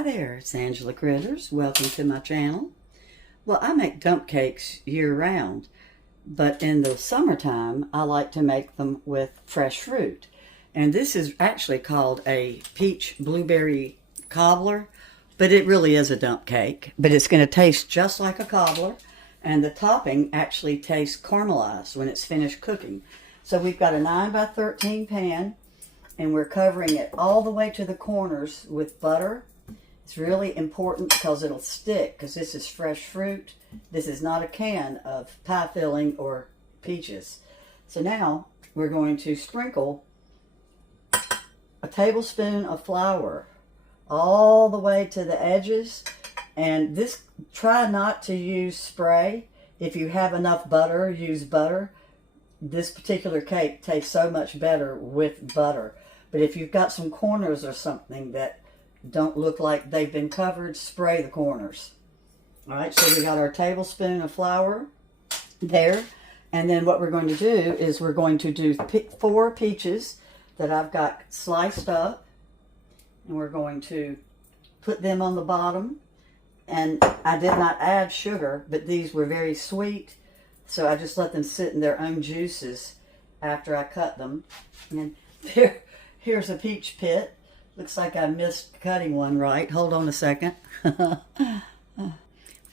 Hi there, it's Angela Critters. Welcome to my channel. Well, I make dump cakes year-round, but in the summertime, I like to make them with fresh fruit. And this is actually called a peach blueberry cobbler, but it really is a dump cake. But it's going to taste just like a cobbler, and the topping actually tastes caramelized when it's finished cooking. So we've got a 9 by 13 pan, and we're covering it all the way to the corners with butter. It's really important because it'll stick, because this is fresh fruit. This is not a can of pie filling or peaches. So now we're going to sprinkle a tablespoon of flour all the way to the edges. And this, try not to use spray. If you have enough butter, use butter. This particular cake tastes so much better with butter. But if you've got some corners or something that don't look like they've been covered, spray the corners. All right, so we got our tablespoon of flour there. And then what we're going to do is we're going to do 4 peaches that I've got sliced up. And we're going to put them on the bottom. And I did not add sugar, but these were very sweet. So I just let them sit in their own juices after I cut them. And here's a peach pit. Looks like I missed cutting one right. Hold on a second.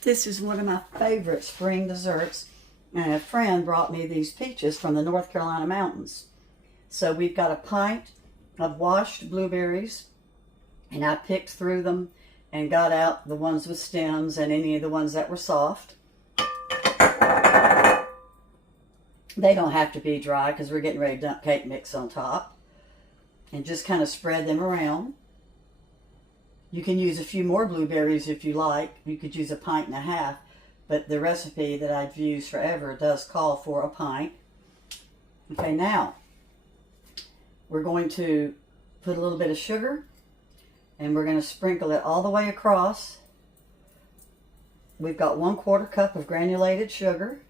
This is one of my favorite spring desserts. And a friend brought me these peaches from the North Carolina mountains. So we've got a pint of washed blueberries. And I picked through them and got out the ones with stems and any of the ones that were soft. They don't have to be dry because we're getting ready to dump cake mix on top. And just kind of spread them around. You can use a few more blueberries if you like. You could use a pint and a half, but the recipe that I've used forever does call for a pint. Okay, now we're going to put a little bit of sugar, and we're going to sprinkle it all the way across. We've got 1/4 cup of granulated sugar.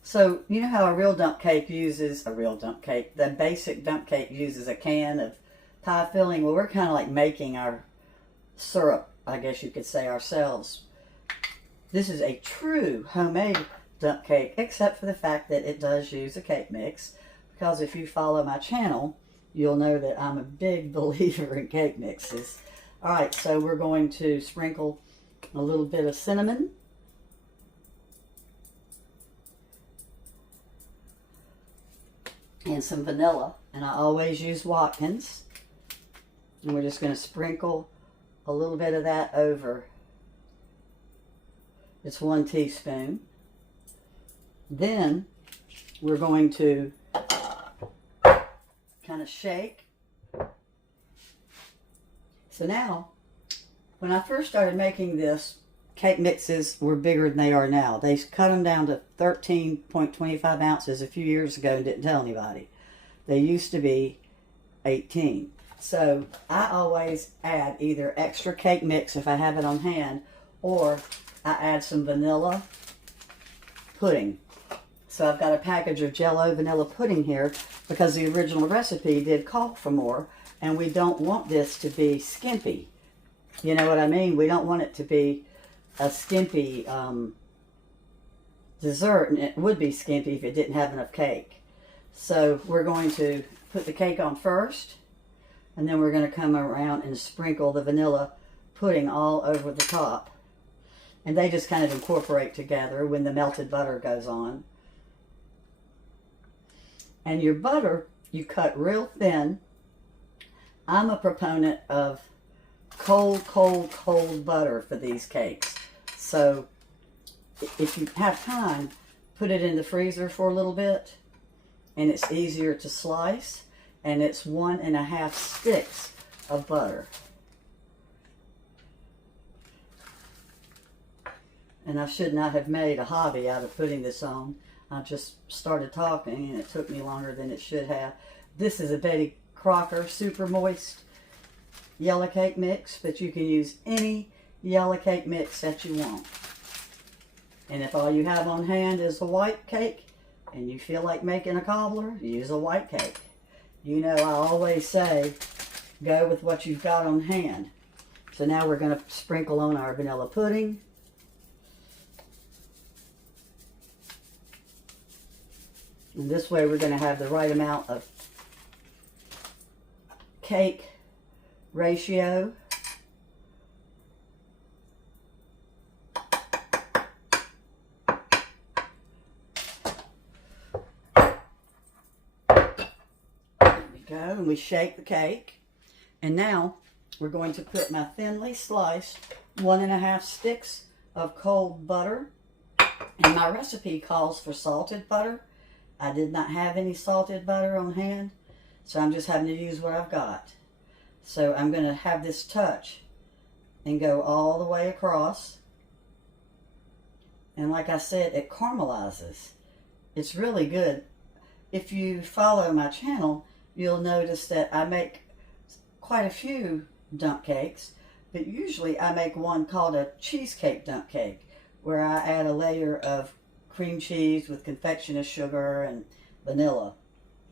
So, you know how a real dump cake uses, the basic dump cake uses a can of pie filling? Well, we're kind of like making our syrup, I guess you could say, ourselves. This is a true homemade dump cake, except for the fact that it does use a cake mix. Because if you follow my channel, you'll know that I'm a big believer in cake mixes. All right, so we're going to sprinkle a little bit of cinnamon. And some vanilla, and I always use Watkins. And we're just going to sprinkle a little bit of that over. It's 1 teaspoon. Then we're going to kind of shake. So now, when I first started making this, cake mixes were bigger than they are now. They cut them down to 13.25 ounces a few years ago and didn't tell anybody. They used to be 18. So I always add either extra cake mix if I have it on hand, or I add some vanilla pudding. So I've got a package of Jell-O vanilla pudding here because the original recipe did call for more, and we don't want this to be skimpy. You know what I mean? We don't want it to be a skimpy dessert, and it would be skimpy if it didn't have enough cake. So we're going to put the cake on first, and then we're going to come around and sprinkle the vanilla pudding all over the top. And they just kind of incorporate together when the melted butter goes on. And your butter, you cut real thin. I'm a proponent of cold, cold, cold butter for these cakes. So if you have time, put it in the freezer for a little bit, and it's easier to slice, and it's 1.5 sticks of butter. And I should not have made a hobby out of putting this on. I just started talking, and it took me longer than it should have. This is a Betty Crocker Super Moist Yellow Cake Mix, but you can use any yellow cake mix that you want. And if all you have on hand is a white cake and you feel like making a cobbler, use a white cake. You know, I always say go with what you've got on hand. So now we're going to sprinkle on our vanilla pudding. And this way we're going to have the right amount of cake ratio. And we shake the cake, and now we're going to put my thinly sliced 1.5 sticks of cold butter, and my recipe calls for salted butter. I did not have any salted butter on hand, so I'm just having to use what I've got. So I'm going to have this touch and go all the way across, and like I said, it caramelizes. It's really good. If you follow my channel, you'll notice that I make quite a few dump cakes, but usually I make one called a cheesecake dump cake, where I add a layer of cream cheese with confectioner's sugar and vanilla.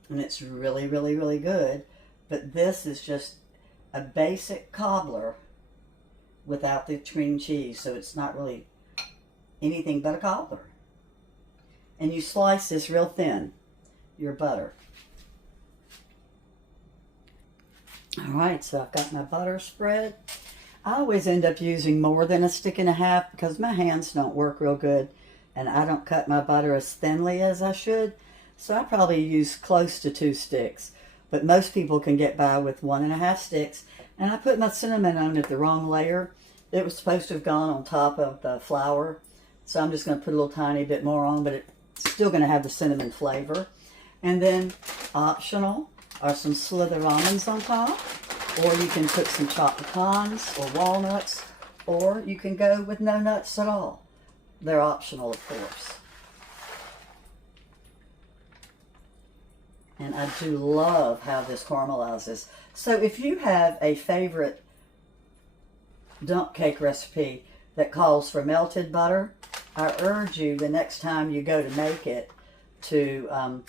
And it's really, really, really good. But this is just a basic cobbler without the cream cheese, so it's not really anything but a cobbler. And you slice this real thin, your butter. Alright, so I've got my butter spread. I always end up using more than 1.5 sticks because my hands don't work real good and I don't cut my butter as thinly as I should. So I probably use close to 2 sticks. But most people can get by with 1.5 sticks. And I put my cinnamon on it the wrong layer. It was supposed to have gone on top of the flour. So I'm just going to put a little tiny bit more on, but it's still going to have the cinnamon flavor. And then optional are some slithered almonds on top, or you can put some chopped pecans or walnuts, or you can go with no nuts at all. They're optional, of course. And I do love how this caramelizes. So if you have a favorite dump cake recipe that calls for melted butter, I urge you the next time you go to make it to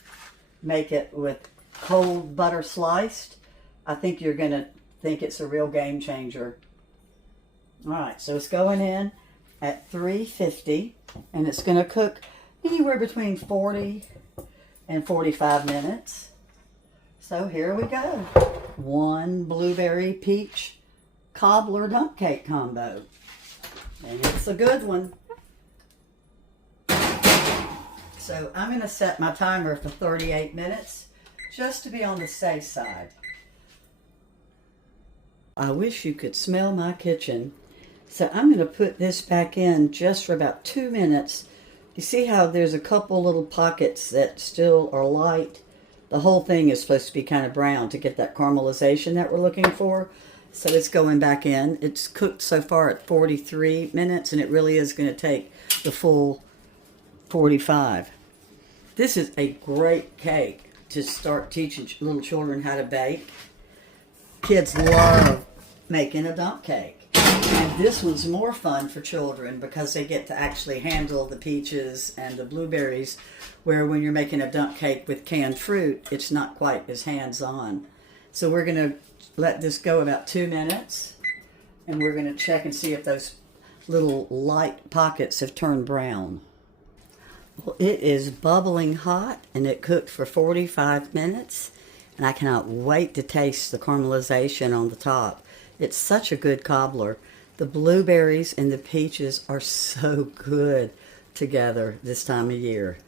make it with cold butter sliced. I think you're going to think it's a real game changer. Alright, so it's going in at 350 and it's going to cook anywhere between 40 and 45 minutes. So here we go. One blueberry peach cobbler dump cake combo. And it's a good one. So I'm going to set my timer for 38 minutes. Just to be on the safe side. I wish you could smell my kitchen. So I'm going to put this back in just for about 2 minutes. You see how there's a couple little pockets that still are light? The whole thing is supposed to be kind of brown to get that caramelization that we're looking for. So it's going back in. It's cooked so far at 43 minutes and it really is going to take the full 45. This is a great cake to start teaching little children how to bake. Kids love making a dump cake. And this one's more fun for children because they get to actually handle the peaches and the blueberries, where when you're making a dump cake with canned fruit, it's not quite as hands-on. So we're going to let this go about 2 minutes, and we're going to check and see if those little light pockets have turned brown. Well, it is bubbling hot, and it cooked for 45 minutes, and I cannot wait to taste the caramelization on the top. It's such a good cobbler. The blueberries and the peaches are so good together this time of year.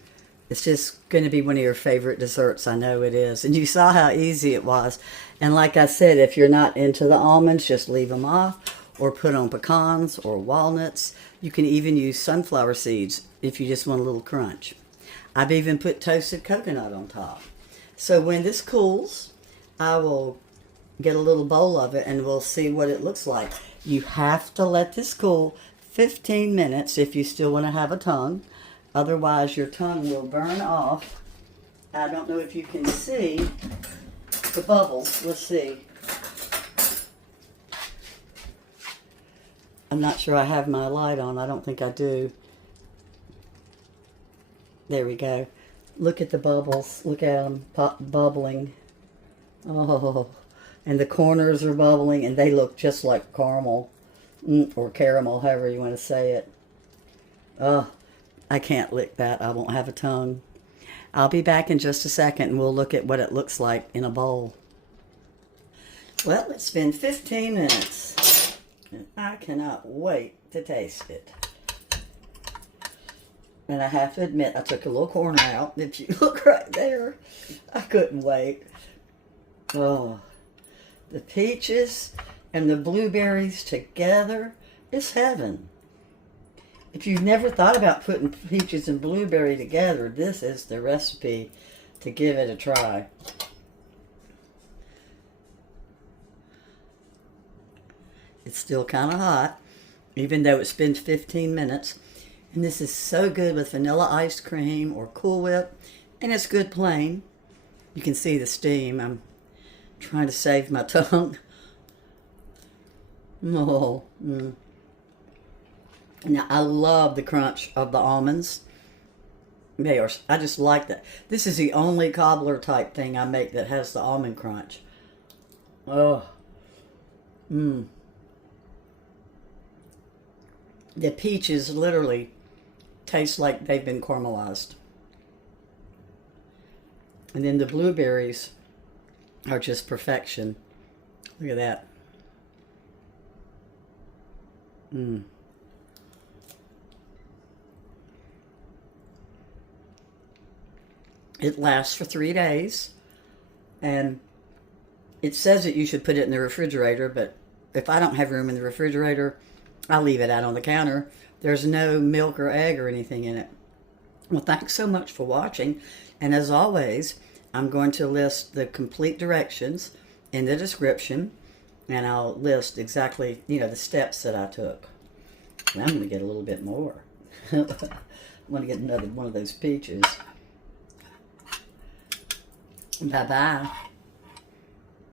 It's just going to be one of your favorite desserts. I know it is. And you saw how easy it was. And like I said, if you're not into the almonds, just leave them off or put on pecans or walnuts. You can even use sunflower seeds if you just want a little crunch. I've even put toasted coconut on top. So when this cools, I will get a little bowl of it and we'll see what it looks like. You have to let this cool 15 minutes if you still want to have a tongue. Otherwise, your tongue will burn off. I don't know if you can see the bubbles. Let's see. I'm not sure I have my light on. I don't think I do. There we go. Look at the bubbles. Look at them bubbling. Oh, And the corners are bubbling, and they look just like caramel, or caramel, however you want to say it. Oh, I can't lick that. I won't have a tongue. I'll be back in just a second, and we'll look at what it looks like in a bowl. Well, it's been 15 minutes, and I cannot wait to taste it. And I have to admit, I took a little corner out. If you look right there, I couldn't wait. Oh, the peaches and the blueberries together is heaven. If you've never thought about putting peaches and blueberry together, this is the recipe to give it a try. It's still kind of hot, even though it's been 15 minutes. And this is so good with vanilla ice cream or Cool Whip, and it's good plain. You can see the steam. I'm trying to save my tongue. Oh, Now, I love the crunch of the almonds. I just like that. This is the only cobbler type thing I make that has the almond crunch. Oh. The peaches literally taste like they've been caramelized. And then the blueberries are just perfection. Look at that. It lasts for 3 days, and it says that you should put it in the refrigerator, but if I don't have room in the refrigerator, I leave it out on the counter. There's no milk or egg or anything in it. Well, thanks so much for watching, and as always, I'm going to list the complete directions in the description, and I'll list exactly, the steps that I took. And I'm going to get a little bit more. I'm going to get another one of those peaches. Bye-bye.